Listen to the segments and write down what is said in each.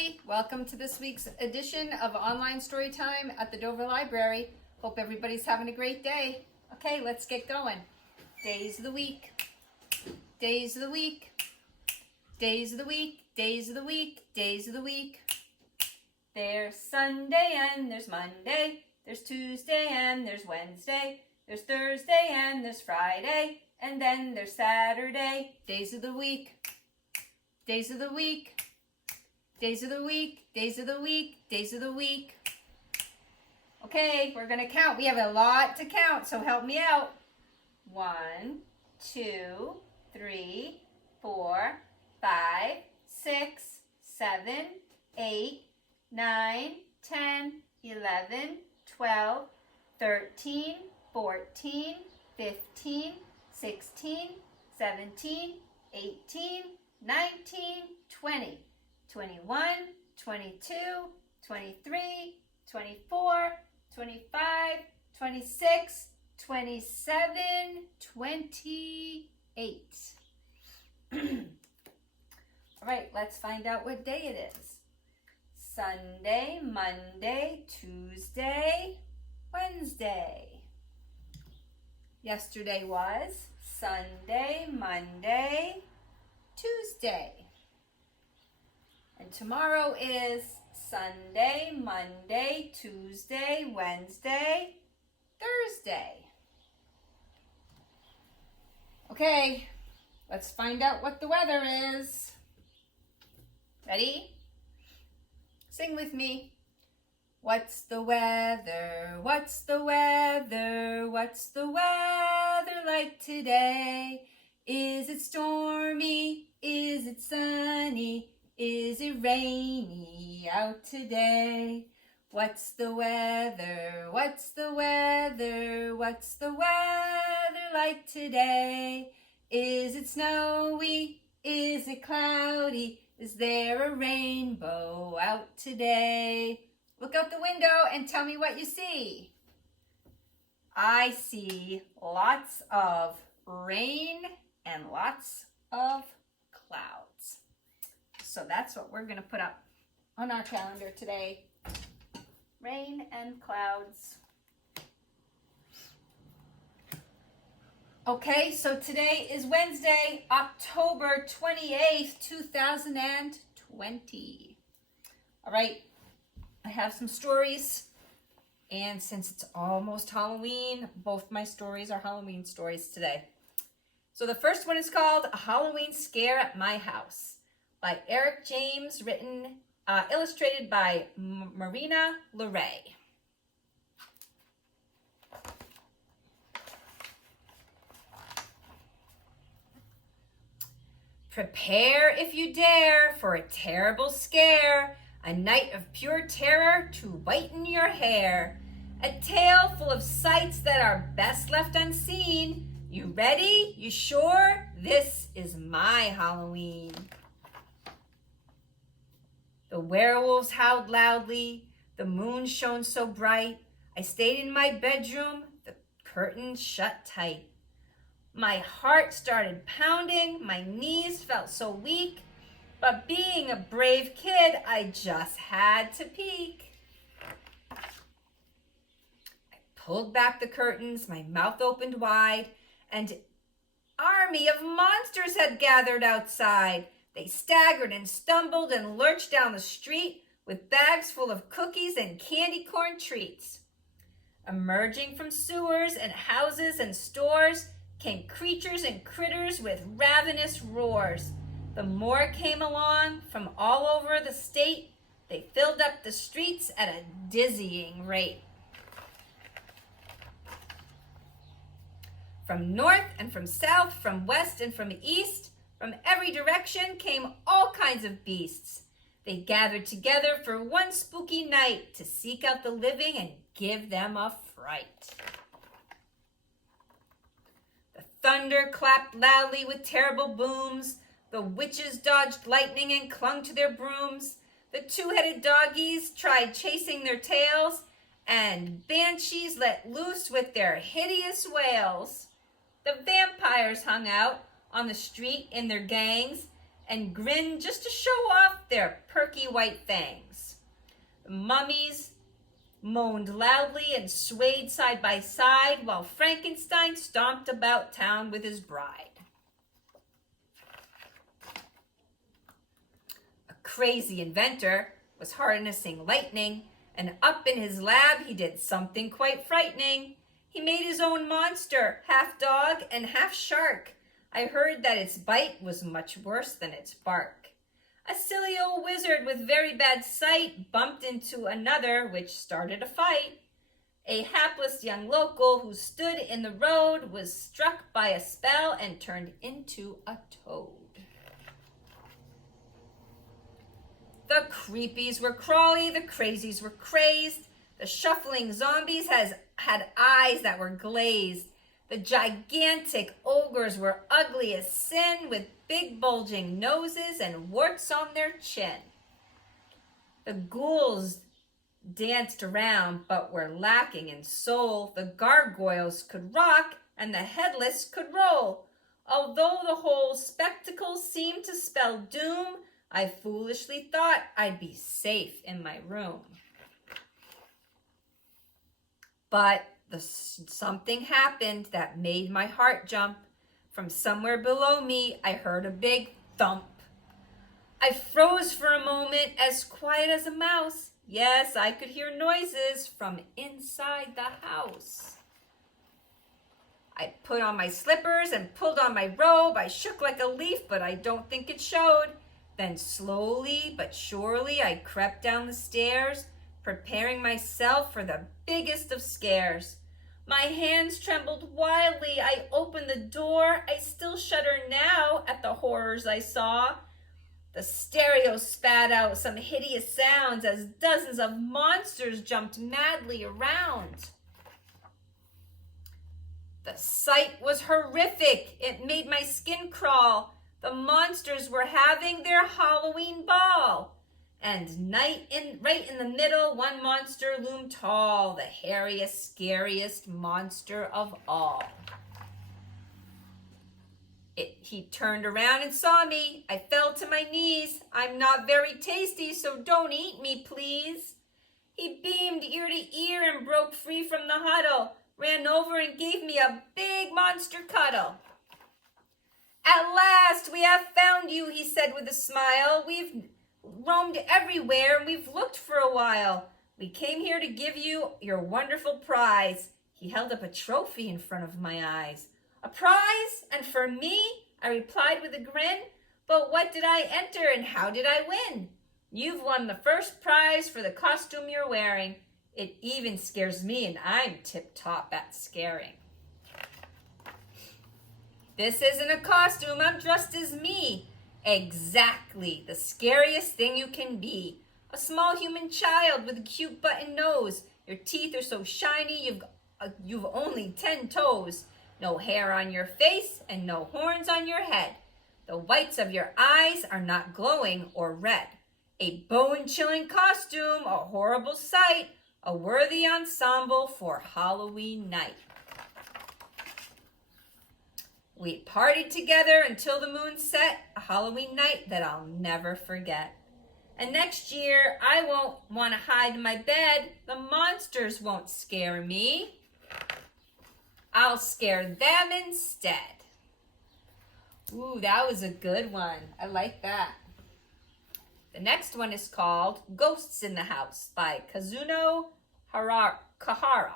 everybody. Welcome to this week's edition of Online Storytime at the Dover Library. Hope everybody's having a great day. Okay, let's get going. Days of the week. Days of the week. Days of the week. Days of the week. Days of the week. There's Sunday and there's Monday. There's Tuesday and there's Wednesday. There's Thursday and there's Friday. And then there's Saturday. Days of the week. Days of the week. Days of the week. Days of the week. Days of the week. Okay, we're going to count. We have a lot to count, so help me out. 1, 2, 3, 4, 5, 6, 7, 8, 9, 10, 11, 12, 13, 14, 15, 16, 17, 18, 19, 20, 21, 22, 23, 24, 25, 26, 27, 28. All right, let's find out what day it is. Sunday, Monday, Tuesday, Wednesday. Yesterday was Sunday, Monday, Tuesday. And tomorrow is Sunday, Monday, Tuesday, Wednesday, Thursday. Okay, let's find out what the weather is. Ready? Sing with me. What's the weather? What's the weather? What's the weather like today? Is it stormy? Is it sunny? Is it rainy out today? What's the weather? What's the weather? What's the weather like today? Is it snowy? Is it cloudy? Is there a rainbow out today? Look out the window and tell me what you see. I see lots of rain and lots of clouds. So that's what we're going to put up on our calendar today. Rain and clouds. Okay, so today is Wednesday, October 28th, 2020. All right, I have some stories. And since it's almost Halloween, both my stories are Halloween stories today. So the first one is called A Halloween Scare at My House by Eric James, illustrated by Marina Le Ray. Prepare if you dare for a terrible scare, a night of pure terror to whiten your hair, a tale full of sights that are best left unseen. You ready? You sure? This is my Halloween. The werewolves howled loudly. The moon shone so bright. I stayed in my bedroom, the curtains shut tight. My heart started pounding. My knees felt so weak. But being a brave kid, I just had to peek. I pulled back the curtains, my mouth opened wide, and an army of monsters had gathered outside. They staggered and stumbled and lurched down the street with bags full of cookies and candy corn treats. Emerging from sewers and houses and stores came creatures and critters with ravenous roars. The more came along from all over the state. They filled up the streets at a dizzying rate. From north and from south, from west and from east, from every direction came all kinds of beasts. They gathered together for one spooky night to seek out the living and give them a fright. The thunder clapped loudly with terrible booms. The witches dodged lightning and clung to their brooms. The two-headed doggies tried chasing their tails, and banshees let loose with their hideous wails. The vampires hung out on the street in their gangs, and grinned just to show off their perky white fangs. The mummies moaned loudly and swayed side by side while Frankenstein stomped about town with his bride. A crazy inventor was harnessing lightning, and up in his lab he did something quite frightening. He made his own monster, half dog and half shark. I heard that its bite was much worse than its bark. A silly old wizard with very bad sight bumped into another, which started a fight. A hapless young local who stood in the road was struck by a spell and turned into a toad. The creepies were crawly, the crazies were crazed. The shuffling zombies had eyes that were glazed. The gigantic ogres were ugly as sin, with big bulging noses and warts on their chin. The ghouls danced around but were lacking in soul. The gargoyles could rock and the headless could roll. Although the whole spectacle seemed to spell doom, I foolishly thought I'd be safe in my room. But something happened that made my heart jump. From somewhere below me, I heard a big thump. I froze for a moment, as quiet as a mouse. Yes, I could hear noises from inside the house. I put on my slippers and pulled on my robe. I shook like a leaf, but I don't think it showed. Then slowly but surely, I crept down the stairs, preparing myself for the biggest of scares. My hands trembled wildly. I opened the door. I still shudder now at the horrors I saw. The stereo spat out some hideous sounds as dozens of monsters jumped madly around. The sight was horrific. It made my skin crawl. The monsters were having their Halloween ball. And right in the middle, one monster loomed tall, the hairiest, scariest monster of all. He turned around and saw me. I fell to my knees. I'm not very tasty, so don't eat me, please. He beamed ear to ear and broke free from the huddle, ran over and gave me a big monster cuddle. At last, we have found you, he said with a smile. We've roamed everywhere and we've looked for a while. We came here to give you your wonderful prize. He held up a trophy in front of my eyes. A prize? And for me? I replied with a grin. But what did I enter and how did I win? You've won the first prize for the costume you're wearing. It even scares me, and I'm tip-top at scaring. This isn't a costume, I'm dressed as me. Exactly, the scariest thing you can be. A small human child with a cute button nose. Your teeth are so shiny, you've only 10 toes. No hair on your face and no horns on your head. The whites of your eyes are not glowing or red. A bone-chilling costume, a horrible sight, a worthy ensemble for Halloween night. We partied together until the moon set, a Halloween night that I'll never forget. And next year, I won't want to hide in my bed. The monsters won't scare me. I'll scare them instead. Ooh, that was a good one. I like that. The next one is called Ghosts in the House by Kazuno Kohara.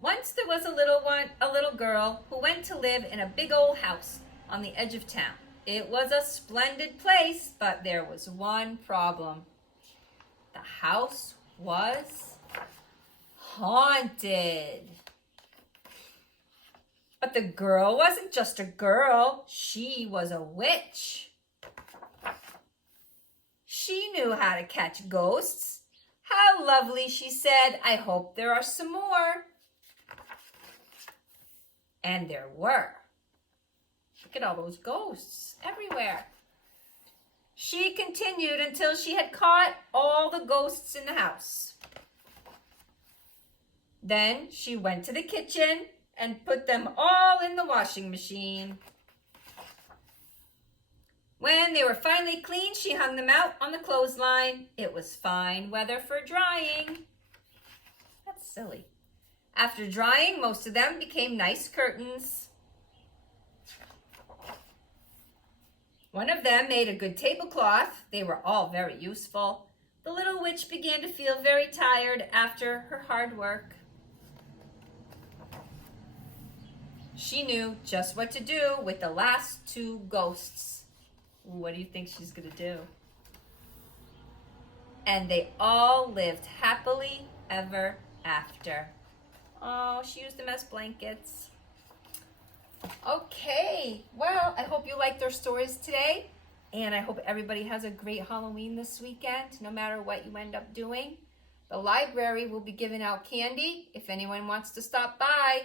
Once there was a little girl who went to live in a big old house on the edge of town. It was a splendid place, but there was one problem. The house was haunted. But the girl wasn't just a girl. She was a witch. She knew how to catch ghosts. How lovely, she said. I hope there are some more. And there were. Look at all those ghosts everywhere. She continued until she had caught all the ghosts in the house. Then she went to the kitchen and put them all in the washing machine. When they were finally clean, she hung them out on the clothesline. It was fine weather for drying. That's silly. After drying, most of them became nice curtains. One of them made a good tablecloth. They were all very useful. The little witch began to feel very tired after her hard work. She knew just what to do with the last 2 ghosts. What do you think she's going to do? And they all lived happily ever after. Oh, she used them as blankets. Okay, well, I hope you liked our stories today. And I hope everybody has a great Halloween this weekend, no matter what you end up doing. The library will be giving out candy if anyone wants to stop by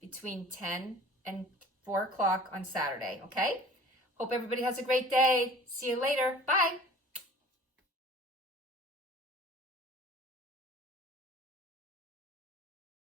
between 10 and 4 o'clock on Saturday, okay? Hope everybody has a great day. See you later. Bye.